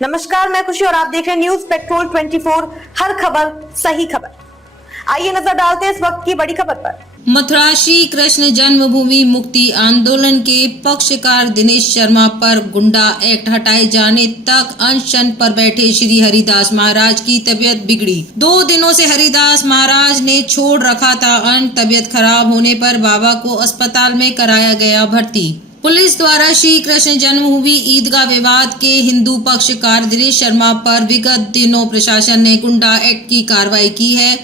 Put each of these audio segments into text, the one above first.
नमस्कार, मैं खुशी और आप देख रहे हैं न्यूज पेट्रोल 24। हर खबर सही खबर। आइए नजर डालते हैं इस वक्त की बड़ी खबर पर। मथुरा श्री कृष्ण जन्मभूमि मुक्ति आंदोलन के पक्षकार दिनेश शर्मा पर गुंडा एक्ट हटाए जाने तक अनशन पर बैठे श्री हरिदास महाराज की तबीयत बिगड़ी। 2 दिनों से हरिदास महाराज ने छोड़ रखा था अन्न। तबीयत खराब होने पर बाबा को अस्पताल में कराया गया भर्ती। पुलिस द्वारा श्री कृष्ण जन्मभूमि ईदगाह विवाद के हिंदू पक्षकार दिनेश शर्मा पर विगत दिनों प्रशासन ने गुंडा एक्ट की कार्रवाई की है।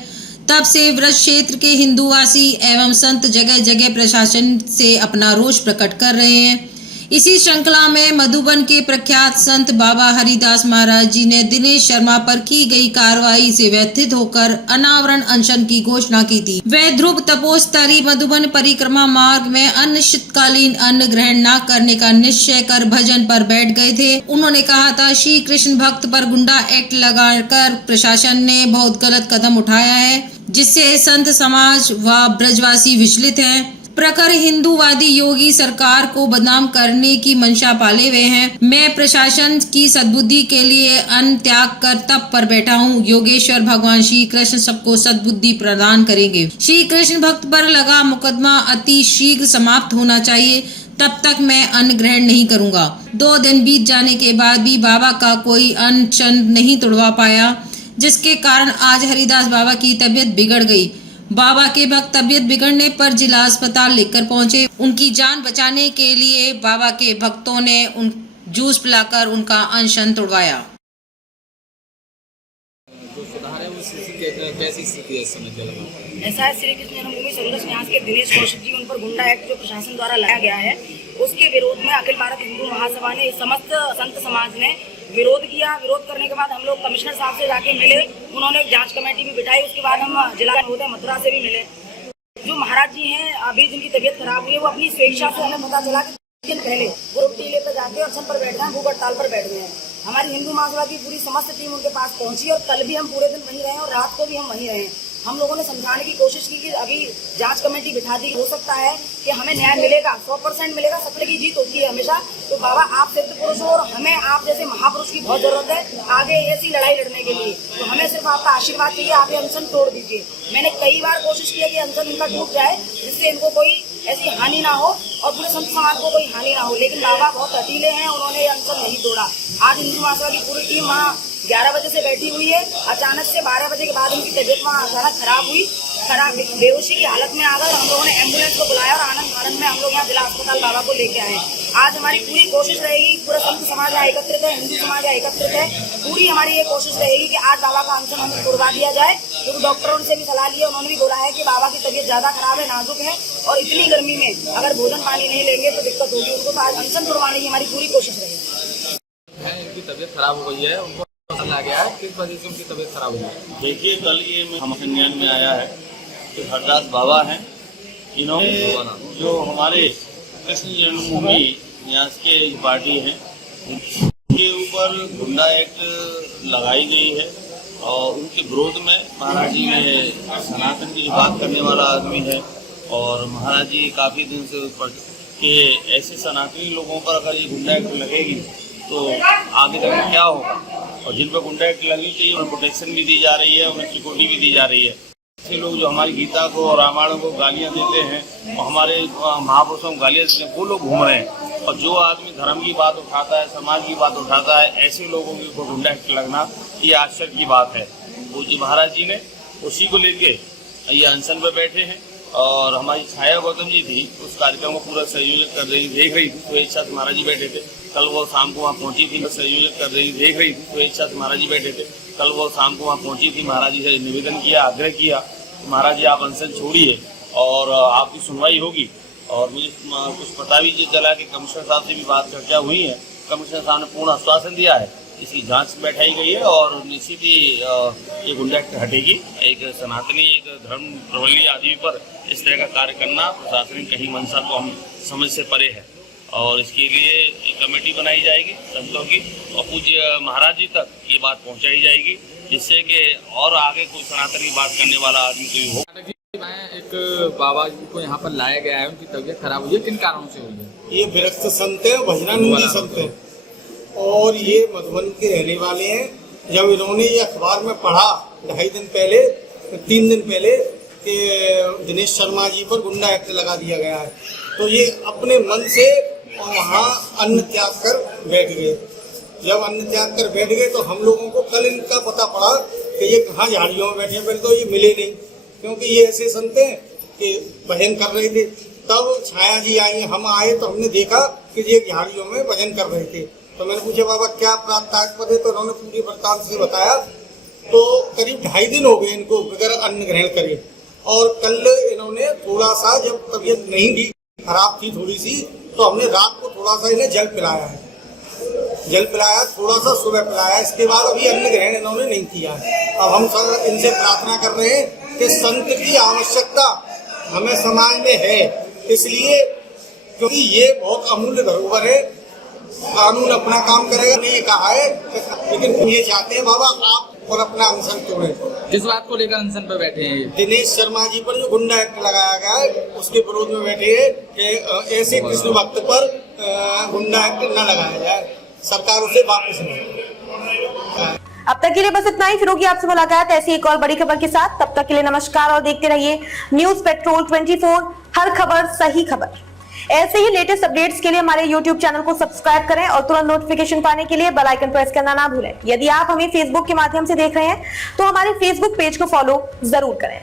तब से व्रज क्षेत्र के हिंदूवासी एवं संत जगह जगह प्रशासन से अपना रोष प्रकट कर रहे हैं। इसी श्रृंखला में मधुबन के प्रख्यात संत बाबा हरिदास महाराज जी ने दिनेश शर्मा पर की गई कार्रवाई से व्यथित होकर अनावरण अनशन की घोषणा की थी। वे ध्रुव तपोस्तरी मधुबन परिक्रमा मार्ग में अनिश्चितकालीन अन्न ग्रहण न करने का निश्चय कर भजन पर बैठ गए थे। उन्होंने कहा था, श्री कृष्ण भक्त पर गुंडा एक्ट लगाकर प्रशासन ने बहुत गलत कदम उठाया है, जिससे संत समाज व ब्रजवासी विचलित हैं। प्रखर हिंदूवादी योगी सरकार को बदनाम करने की मंशा पाले हुए हैं। मैं प्रशासन की सद्बुद्धि के लिए अन्न त्याग कर तप पर बैठा हूँ। योगेश्वर भगवान श्री कृष्ण सबको सद्बुद्धि प्रदान करेंगे। श्री कृष्ण भक्त पर लगा मुकदमा अति शीघ्र समाप्त होना चाहिए, तब तक मैं अन्न ग्रहण नहीं करूंगा। 2 दिन बीत जाने के बाद भी बाबा का कोई अनशन नहीं तोड़वा पाया, जिसके कारण आज हरिदास बाबा की तबीयत बिगड़ गई। बाबा के भक्त तबीयत बिगड़ने पर जिला अस्पताल लेकर पहुंचे। उनकी जान बचाने के लिए बाबा के भक्तों ने जूस पिलाकर उनका अनशन तोड़वाया। जो सुधार है वो स्थिति कैसी स्थिति है इस समय के? ऐसा है, श्री कृष्ण जन्मभूमि संघर्ष न्यास के दिनेश कौशिक जी, उन पर गुंडा एक्ट जो प्रशासन द्वारा लाया गया है, उसके विरोध में अखिल भारत हिंदू महासभा ने, समस्त संत समाज ने विरोध किया। विरोध करने के बाद हम लोग कमिश्नर साहब से जाके मिले। उन्होंने एक जांच कमेटी भी बिठाई। उसके बाद हम जिला महोदय मथुरा से भी मिले। जो महाराज जी हैं, अभी जिनकी तबीयत खराब हुई है, वो अपनी स्वेच्छा से, हमें पता चला कि दिन पहले वो रोटी लेकर जाके अनशन पर बैठ गए हैं, भूख हड़ताल पर बैठ गए हैं। हमारी हिंदू महासभा की पूरी समस्त टीम उनके पास पहुंची और कल भी हम पूरे दिन वहीं रहे और रात को भी हम वहीं रहे। हम लोगों ने समझाने की कोशिश की कि अभी जांच कमेटी बिठा दी, हो सकता है कि हमें न्याय मिलेगा, 100% मिलेगा। सत्य की जीत होती है हमेशा। तो बाबा, आप सिद्ध पुरुष हो और हमें आप जैसे महापुरुष की बहुत जरूरत है आगे ऐसी लड़ाई लड़ने के लिए। तो हमें सिर्फ आपका आशीर्वाद चाहिए, आप ये अनशन तोड़ दीजिए। मैंने कई बार कोशिश की है कि अनशन इनका टूट जाए, जिससे इनको कोई ऐसी हानि ना हो और पूरे संत समाज को कोई हानि ना हो, लेकिन बाबा बहुत हठीले हैं, उन्होंने अनशन नहीं तोड़ा। आज हिंदू महासभा की पूरी टीम वहाँ 11 बजे से बैठी हुई है। अचानक से 12 बजे के बाद उनकी तबीयत वहाँ अचानक खराब हुई, बेहोशी की हालत में आ गए। हम लोगों ने एम्बुलेंस को बुलाया और आनंद में हम लोग यहाँ जिला अस्पताल बाबा को लेके आए। आज हमारी पूरी कोशिश रहेगी, पूरा संत समाज यहाँ एकत्रित है, हिंदू समाज यहाँ एकत्रित है, पूरी हमारी ये कोशिश रहेगी कि आज बाबा का अनशन हमें तोड़वा दिया जाए। क्योंकि डॉक्टरों से भी सलाह ली है, उन्होंने भी बोला है कि बाबा की तबीयत ज्यादा खराब है, नाजुक है और इतनी गर्मी में अगर भोजन पानी नहीं लेंगे तो दिक्कत होगी उनको। तो आज अनशन तोड़वाने की हमारी पूरी कोशिश रहेगी। इनकी तबीयत खराब हो गई है, उनको आ गया है, किस वजह से उनकी तबीयत खराब हुई है? देखिए, कल ये हम संज्ञान में आया है कि हरदास बाबा हैं, इन्होंने जो हमारे कृष्ण जन्मभूमि न्यास के पार्टी हैं, उनके ऊपर गुंडा एक्ट लगाई गई है और उनके विरोध में महाराज जी ने, सनातन की जो बात करने वाला आदमी है, और महाराज जी काफ़ी दिन से कि ऐसे सनातनी लोगों पर अगर ये गुंडा एक्ट लगेगी तो आगे तक क्या होगा, और जिन पर गुंडा एक्ट लगनी चाहिए उन्हें प्रोटेक्शन भी दी जा रही है, उन्हें सिक्योरिटी भी दी जा रही है। ऐसे लोग जो हमारी गीता को और रामायण को गालियां देते हैं और हमारे महापुरुषों को गालियां देते हैं, वो लोग घूम रहे हैं। और जो आदमी धर्म की बात उठाता है, समाज की बात उठाता है, ऐसे लोगों के ऊपर गुंडा एक्ट लगना ये आश्चर्य की बात है। वो जी महाराज जी ने उसी को लेके ये अनशन पर बैठे हैं। और हमारी छाया गौतम जी थी, उस कार्यक्रम को पूरा संयोजित कर रही, देख रही थी, तो इच्छा से महाराज जी बैठे थे। कल वो शाम को वहाँ पहुंची थी, संयोजित कर रही, देख रही थी, तो इच्छा से महाराज जी बैठे थे। कल वो शाम को वहाँ पहुंची थी, महाराज जी से निवेदन किया, आग्रह किया, महाराज जी आप अनशन छोड़िए और आपकी सुनवाई होगी। और मुझे कुछ पता भी चला कि कमिश्नर साहब से भी बात चर्चा हुई है। कमिश्नर साहब ने पूर्ण आश्वासन दिया है, इसकी जांच बैठाई गई है और निश्चित ही ये गुंडा एक्ट हटेगी। एक सनातनी, एक धर्म प्रबली आदमी पर इस तरह का कार्य करना प्रशासनिक कहीं मंशा को हम समझ से परे है और इसके लिए एक कमेटी बनाई जाएगी संतों की और पूज्य महाराज जी तक ये बात पहुंचाई जाएगी, जिससे कि और आगे कोई सनातन की बात करने वाला आदमी कोई हो। एक बाबा जी को यहाँ पर लाया गया है, उनकी तबीयत खराब हुई है, किन कारणों से हुई है? ये विरक्त संत है, भजनानंदी संत है और ये मधुबन के रहने वाले हैं। जब इन्होंने ये अखबार में पढ़ा 3 दिन पहले कि दिनेश शर्मा जी पर गुंडा एक्ट लगा दिया गया है, तो ये अपने मन से वहाँ अन्न त्याग कर बैठ गए। जब अन्न त्याग कर बैठ गए तो हम लोगों को कल इनका पता पड़ा कि ये कहाँ झाड़ियों में बैठे। पहले तो ये मिले नहीं, क्योंकि ये ऐसे संत हैं कि भजन कर रहे थे। तब छाया जी आई, हम आए तो हमने देखा कि ये झाड़ियों में भजन कर रहे थे। तो मैंने पूछा बाबा क्या तात्पर्य है, तो उन्होंने पूरी वृत्तांत से बताया। तो करीब 2.5 दिन हो गए इनको बगैर अन्न ग्रहण करे। और कल इन्होंने थोड़ा सा, जब तबीयत नहीं थी, खराब थी थोड़ी सी, तो हमने रात को थोड़ा सा इन्हें जल पिलाया है, थोड़ा सा सुबह पिलाया। इसके बाद अभी अन्न ग्रहण इन्होंने नहीं किया है। अब हम सब इनसे प्रार्थना कर रहे हैं कि संत की आवश्यकता हमें समाज में है, इसलिए क्योंकि ये बहुत अमूल्य धरोहर है। कानून अपना काम करेगा, नहीं कहा है, लेकिन ये चाहते हैं बाबा आप और अपना अनशन तोड़े। जिस बात को लेकर अनशन पर बैठे हैं, दिनेश शर्मा जी पर जो गुंडा एक्ट लगाया गया है उसके विरोध में बैठे हैं कि ऐसे कृष्ण भक्त पर गुंडा एक्ट न लगाया जाए, सरकार उसे वापस ले। अब तक के लिए बस इतना ही। फिर होगी आपसे मुलाकात ऐसी एक और बड़ी खबर के साथ। तब तक के लिए नमस्कार और देखते रहिए न्यूज पेट्रोल 24, हर खबर सही खबर। ऐसे ही लेटेस्ट अपडेट्स के लिए हमारे YouTube चैनल को सब्सक्राइब करें और तुरंत नोटिफिकेशन पाने के लिए बेल आइकन प्रेस करना ना भूलें। यदि आप हमें फेसबुक के माध्यम से देख रहे हैं तो हमारे फेसबुक पेज को फॉलो जरूर करें।